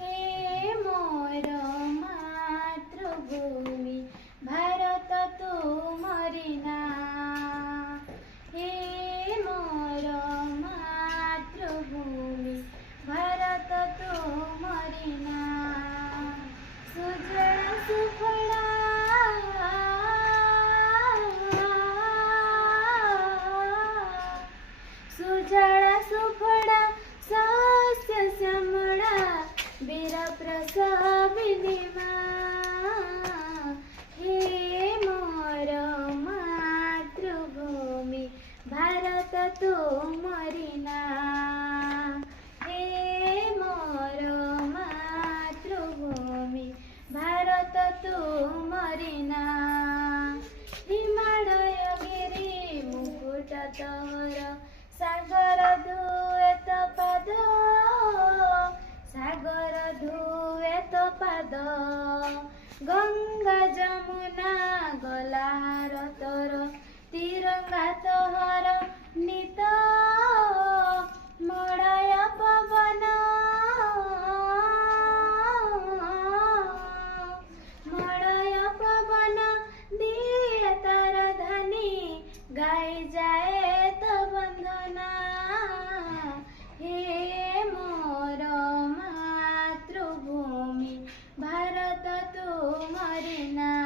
हे मोर मातृभूमि भारत तुमरी नाँ। हे मोर मातृभूमि भारत तुमरी नाँ। सुजला सुफला सुजला सुफला सस्य श्यामला वीर प्रसविनी माँ। हे मोर मातृभूमि भारत तुमरी नाँ। हे मोर मातृभूमि भारत तुमरी नाँ। हिमालय गिरि मुकुट तोर सागर धुए तो पाद सागर धुए तो पाद। गंगा जमुना गलार तोर तिरंगा तोहर नित मड़य पवन मड़य पवन दिए तार धनी गाई जाए तो बंधना। हे मोर मातृभूमि भारत तुमरी नाँ।